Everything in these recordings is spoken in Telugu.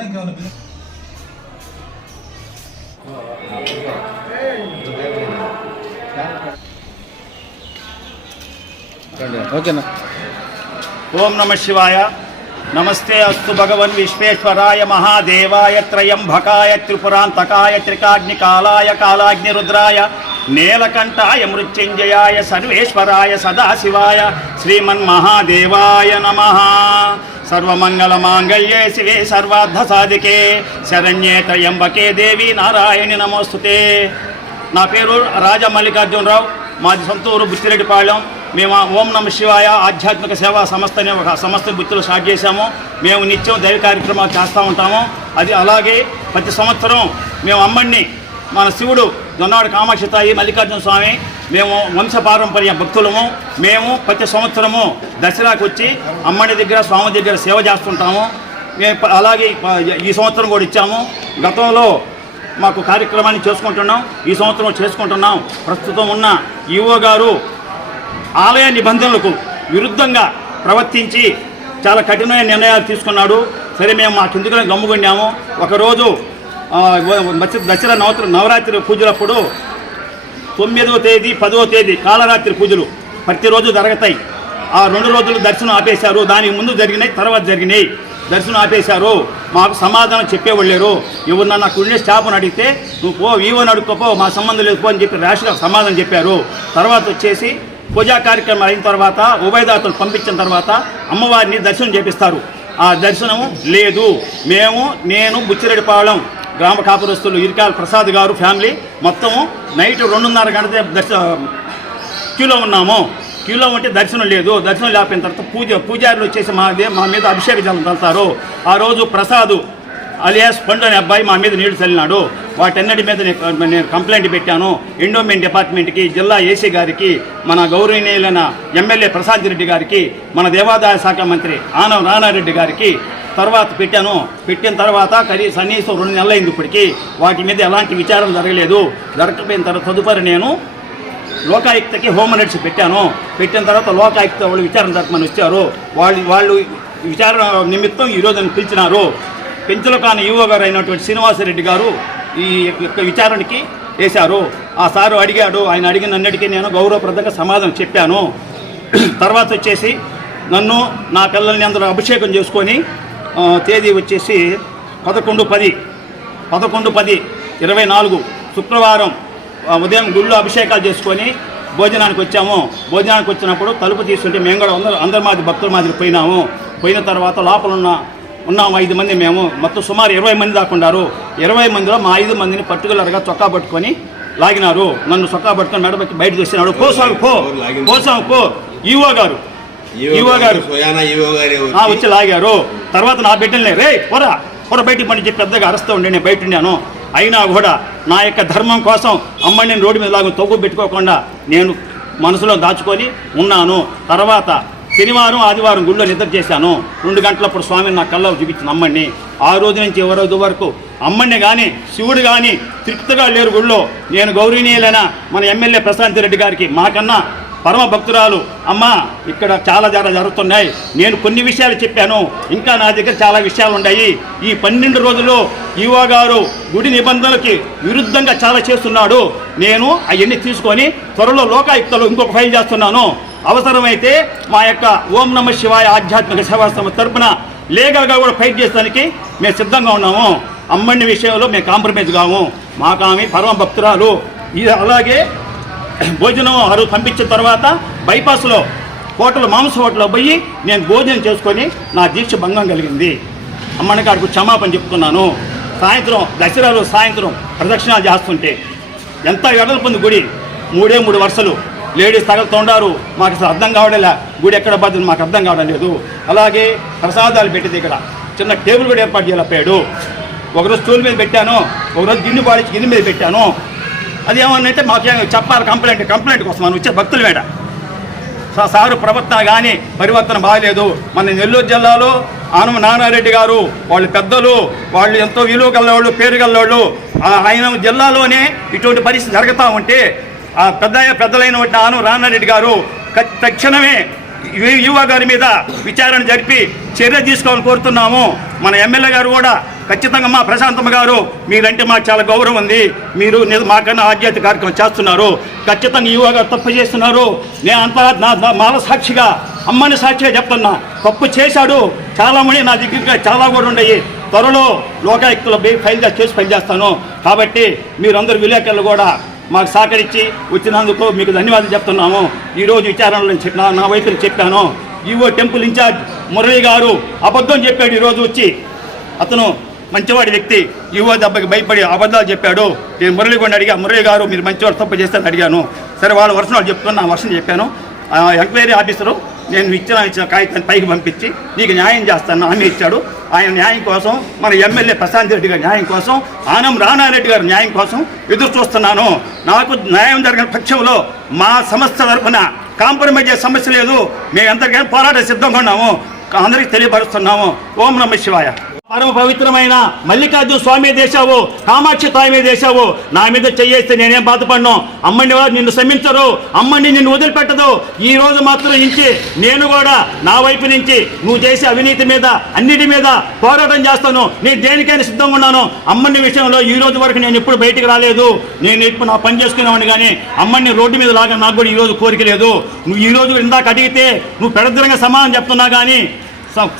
బిల్లా ఇంకేమైనా బిల్ ఓకేనా? ఓం నమ శివాయ. నమస్తే అస్తు భగవన్ విశ్వేశ్వరాయ మహాదేవాయ త్రయంభకాయ త్రిపురాంతకాయ త్రికాగ్నికాలాయ కాలాగ్నిరుద్రాయ నేలకంఠాయ మృత్యుంజయాయ సర్వేశ్వరాయ సదాశివాయ శ్రీమన్మహాదేవాయ నమ. సర్వమంగళమాంగళ్యే శివే సర్వార్థ సాధికే శరణ్యే త్రయంబకే దేవి నారాయణి నమోస్తుతే. నా పేరు రాజా మల్లికార్జునరావు మాది సొంతూరు బుచ్చిరెడ్డిపాళెం. మేము ఓం నమ శివాయ ఆధ్యాత్మిక సేవా సంస్థ అనే ఒక సంస్థ బుత్తులు స్టార్ట్ చేశాము. మేము నిత్యం దైవ కార్యక్రమాలు చేస్తూ ఉంటాము. అది అలాగే ప్రతి సంవత్సరం మేము అమ్మడిని మన శివుడు దొన్నాడు కామాక్షి తాయి మల్లికార్జున స్వామి మేము వంశపారంపర్య భక్తులము. మేము ప్రతి సంవత్సరము దసరాకు వచ్చి అమ్మడి దగ్గర స్వామి దగ్గర సేవ చేస్తుంటాము. మేము అలాగే ఈ సంవత్సరం కూడా ఇచ్చాము. గతంలో మాకు కార్యక్రమాన్ని చేసుకుంటున్నాం. ఈ సంవత్సరం చేసుకుంటున్నాం. ప్రస్తుతం ఉన్న ఈవో గారు ఆలయ నిబంధనలకు విరుద్ధంగా ప్రవర్తించి చాలా కఠినమైన నిర్ణయాలు తీసుకున్నాడు. సరే మేము మా కిందుకునే గమ్ముకున్నాము ఒకరోజు దసరా నవరాత్రి నవరాత్రి పూజలప్పుడు తొమ్మిదవ తేదీ పదవ తేదీ కాళరాత్రి పూజలు ప్రతిరోజు జరుగుతాయి. ఆ రెండు రోజులు దర్శనం ఆపేశారు. దానికి ముందు జరిగినాయి తర్వాత జరిగినాయి. దర్శనం ఆపేశారు. మాకు సమాధానం చెప్పేవాళ్ళు లేరు. ఎవరన్నా నాకు ఉండే స్టాఫ్ని అడిగితే నువ్వు పో ఈవోని అడుక్కోపో మా సంబంధం లేదు అని చెప్పి ర్యాష్గా సమాధానం చెప్పారు. తర్వాత వచ్చేసి పూజా కార్యక్రమం అయిన తర్వాత ఉభయదాతలు పంపించిన తర్వాత అమ్మవారిని దర్శనం చేపిస్తారు. ఆ దర్శనం లేదు. మేము నేను బుచ్చిరెడ్డిపాళెం గ్రామ కాపురస్తులు ఇరికాల ప్రసాద్ గారు ఫ్యామిలీ మొత్తము నైట్ రెండున్నర గంట దర్శ క్యూలో ఉన్నాము. క్యూలో ఉంటే దర్శనం లేదు. దర్శనం లేకపోయిన తర్వాత పూజ పూజారులు వచ్చేసి మా మా మీద అభిషేక జలం చల్లుతారు. ఆ రోజు ప్రసాద్ అలియాస్ పండు అనే అబ్బాయి మా మీద నీళ్ళు చల్లినాడు. వాటన్నిటి మీద నేను కంప్లైంట్ పెట్టాను. ఎండోమెంట్ డిపార్ట్మెంట్కి జిల్లా ఏసీ గారికి మన గౌరవనీయులైన ఎమ్మెల్యే ప్రశాంత్ రెడ్డి గారికి మన దేవాదాయ శాఖ మంత్రి ఆనవ రెడ్డి గారికి తర్వాత పెట్టాను. పెట్టిన తర్వాత కనీసం కనీసం రెండు నెలలైంది ఇప్పటికీ. వాటి మీద ఎలాంటి విచారం జరగలేదు. జరగకపోయిన తర్వాత తదుపరి నేను లోకాయుక్తకి హోమ్ మినిట్స్ పెట్టాను. పెట్టిన తర్వాత లోకాయుక్త వాళ్ళు విచారణ జరపమని వచ్చారు. వాళ్ళు వాళ్ళు విచారణ నిమిత్తం ఈరోజు నన్ను పిలిచినారు. పెంచులకాని యువ గారు అయినటువంటి శ్రీనివాసరెడ్డి గారు ఈ యొక్క విచారణకి వేశారు. ఆ సారు అడిగాడు. ఆయన అడిగినన్నిటికీ నేను గౌరవప్రదంగా సమాధానం చెప్పాను. తర్వాత వచ్చేసి నన్ను నా పిల్లల్ని అందరూ అభిషేకం చేసుకొని తేదీ వచ్చేసి పదకొండు పది పదకొండు పది ఇరవై నాలుగు శుక్రవారం ఉదయం గుళ్ళు అభిషేకాలు చేసుకొని భోజనానికి వచ్చాము. భోజనానికి వచ్చినప్పుడు తలుపు తీసుకుంటే మేము కూడా అందరూ అందరి మాది భక్తుల మాదిరి పోయినాము. పోయిన తర్వాత లోపల ఉన్న ఉన్నాము ఐదు మంది మేము. మొత్తం సుమారు ఇరవై మంది దాకా ఉన్నారు ఇరవై మందిలో మా ఐదు మందిని పర్టికులర్గా చొక్కా పట్టుకొని లాగినారు. నన్ను చొక్కా పట్టుకొని మెడబెట్టి బయట తెచ్చినాడు పో స్వామి పో. పో స్వామి పో. ఈవో గారు. ఈవో గారు వచ్చి లాగారు. తర్వాత నా బిడ్డల్ని రే పొరా పొర బయటికి పని చెప్పి పెద్దగా అరుస్తూ ఉండి నేను బయట ఉన్నాను అయినా కూడా నా యొక్క ధర్మం కోసం అమ్మని నేను రోడ్డు మీద లాగా తొగ్గు పెట్టుకోకుండా నేను మనసులో దాచుకొని ఉన్నాను. తర్వాత శనివారం ఆదివారం గుళ్ళో నిద్ర చేశాను. రెండు గంటలప్పుడు స్వామిని నా కళ్ళలో చూపించిన అమ్మని ఆ రోజు నుంచి ఎవరో రోజు వరకు అమ్మని కానీ శివుడు కానీ తృప్తిగా లేరు గుళ్ళో. నేను గౌరవనీయులైన మన ఎమ్మెల్యే ప్రశాంత్ రెడ్డి గారికి మాకన్నా పరమ భక్తురాలు అమ్మ ఇక్కడ చాలా జర జరుగుతున్నాయి. నేను కొన్ని విషయాలు చెప్పాను. ఇంకా నా దగ్గర చాలా విషయాలు ఉన్నాయి. ఈ పన్నెండు రోజులు ఈవో గారు గుడి నిబంధనలకి విరుద్ధంగా చాలా చేస్తున్నాడు. నేను అవన్నీ తీసుకొని త్వరలో లోకాయుక్తలో ఇంకొక ఫైల్ చేస్తున్నాను. అవసరమైతే మా యొక్క ఓం నమ శివాయ ఆధ్యాత్మిక సేవా సంస్థ తరపున లీగల్గా కూడా ఫైట్ చేసడానికి మేము సిద్ధంగా ఉన్నాము. అమ్మని విషయంలో మేము కాంప్రమైజ్ కాము. మాకు ఆమె పరమ భక్తురాలు. ఇది అలాగే భోజనం ఆ రోజు పంపించిన తర్వాత బైపాస్లో హోటల్ మాంస హోటల్లో పోయి నేను భోజనం చేసుకొని నా దీక్ష భంగం కలిగింది. అమ్మని కాడికి క్షమాపణ చెప్తున్నాను. సాయంత్రం దసరాలో సాయంత్రం ప్రదక్షిణాలు చేస్తుంటే ఎంత వెడల్పుంది గుడి? మూడే మూడు వరుసలు. లేడీస్ తగలుతుండారు మాకు అసలు అర్థం కావడలే. గుడి ఎక్కడ బద్దలు మాకు అర్థం కావడం లేదు. అలాగే ప్రసాదాలు పెట్టేది ఇక్కడ. చిన్న టేబుల్ కూడా ఏర్పాటు చేయలేకపోయాడు. ఒకరోజు స్టూల్ మీద పెట్టాను. ఒకరోజు గిన్నె పాడించి గిన్నె మీద పెట్టాను. అది ఏమన్నైతే మాకు చెప్పాలి కంప్లైంట్ కంప్లైంట్ కోసం మనం వచ్చే భక్తుల మీద సారు ప్రవర్తన కానీ పరివర్తన బాగలేదు మన నెల్లూరు జిల్లాలో ఆనమ నానారెడ్డి గారు వాళ్ళు పెద్దలు వాళ్ళు ఎంతో విలువ గలవాళ్ళు పేరు గలవాళ్ళు ఆయన జిల్లాలోనే ఇటువంటి పరిస్థితి జరుగుతూ ఉంటే ఆ పెద్ద పెద్దలైన ఆనం రానారెడ్డి గారు తక్షణమే ఈ- యువ గారి మీద విచారణ జరిపి చర్య తీసుకోవాలని కోరుతున్నాము. మన ఎమ్మెల్యే గారు కూడా ఖచ్చితంగా మా ప్రశాంతమ్మ గారు మీరంటే మాకు చాలా గౌరవం ఉంది. మీరు మాకన్నా ఆధ్యాత్మిక కార్యక్రమం చేస్తున్నారు. ఖచ్చితంగా యువగా తప్పు చేస్తున్నారు. నేను అంత నా మాల సాక్షిగా అమ్మని సాక్షిగా చెప్తున్నా. తప్పు చేశాడు. చాలా మంది నా దగ్గర చాలా కూడా ఉన్నాయి. త్వరలో లోకాయుక్తుల ఫైల్ చేసి ఫైల్ చేస్తాను కాబట్టి మీరందరూ విలేకరులు కూడా మాకు సహకరించి వచ్చినందుకు మీకు ధన్యవాదాలు చెప్తున్నాము. ఈరోజు విచారణలో చెప్పిన నా వైపు చెప్పాను. ఈవో టెంపుల్ ఇన్ఛార్జ్ మురళి గారు అబద్ధం చెప్పాడు ఈరోజు వచ్చి. అతను మంచివాడి వ్యక్తి యువ దెబ్బకి భయపడి అబద్ధాలు చెప్పాడు. నేను మురళి కూడా అడిగా మురళి గారు మీరు మంచివాడు తప్పు చేస్తారని అడిగాను. సరే వాళ్ళ వర్షం వాళ్ళు చెప్తున్నా వర్షం చెప్పాను. ఎంక్వైరీ ఆఫీసరు నేను ఇచ్చిన ఇచ్చిన కాగితాన్ని పైకి పంపించి నీకు న్యాయం చేస్తాను హామీ ఇచ్చాడు. ఆయన న్యాయం కోసం మన ఎమ్మెల్యే ప్రశాంత్ రెడ్డి గారి న్యాయం కోసం ఆనం రానారెడ్డి గారి న్యాయం కోసం ఎదురు చూస్తున్నాను. నాకు న్యాయం జరిగిన పక్షంలో మా సంస్థ తరఫున కాంప్రమైజ్ అయ్యే సమస్య లేదు. మేము ఎంతకైనా పోరాట సిద్ధంగా ఉన్నాము. అందరికీ తెలియపరుస్తున్నాము. ఓం నమ శివాయ. పరమ పవిత్రమైన మల్లికార్జున స్వామి దేశావు కామాక్షి తాయి దేశావు నా మీద చెయ్యేస్తే నేనేం బాధపడ్ను? అమ్మని వారు నిన్ను శ్రమించరు అమ్మని నిన్ను వదిలిపెట్టదు? ఈ రోజు మాత్రం నుంచి నేను కూడా నా వైపు నుంచి నువ్వు చేసే అవినీతి మీద అన్నిటి మీద పోరాటం చేస్తాను. నేను దేనికైనా సిద్ధంగా ఉన్నాను? అమ్మని విషయంలో ఈ రోజు వరకు నేను ఎప్పుడు బయటికి రాలేదు. నేను ఇప్పుడు నా పని చేసుకునేవాడిని కానీ అమ్మని రోడ్డు మీద లాగా నాకు కూడా ఈ రోజు కోరిక లేదు. నువ్వు ఈ రోజు ఇందాక అడిగితే నువ్వు పెడద్దరంగా సమానం చెప్తున్నా కానీ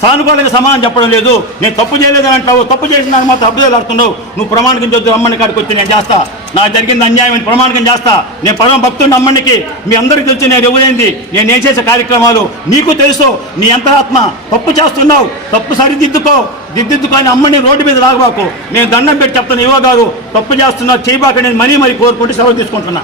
సానుకూలంగా సమానం చెప్పడం లేదు. నేను తప్పు చేయలేదని అంటావు తప్పు చేసిన నాకు మాత్రం అభ్యర్థులు ఆడుతున్నావు. నువ్వు ప్రమాణికం చదువు అమ్మని కాడికి వచ్చి నేను చేస్తా. నా జరిగింది అన్యాయం అని ప్రమాణికం చేస్తా. నేను పరమ భక్తుడిని అమ్మనికి మీ అందరికీ తెలుసు నేను ఎవరైంది నేను ఏం చేసే కార్యక్రమాలు నీకు తెలుసు. నీ అంతరాత్మ తప్పు చేస్తున్నావు. తప్పు సరిదిద్దుకో. దిద్దుకొని అమ్మని రోడ్డు మీద రాగబాకు నేను దండం పెట్టి చెప్తాను యువ గారు తప్పు చేస్తున్నా చేయబాక నేను మరీ మరీ కోరుకుంటూ సెలవు తీసుకుంటున్నా.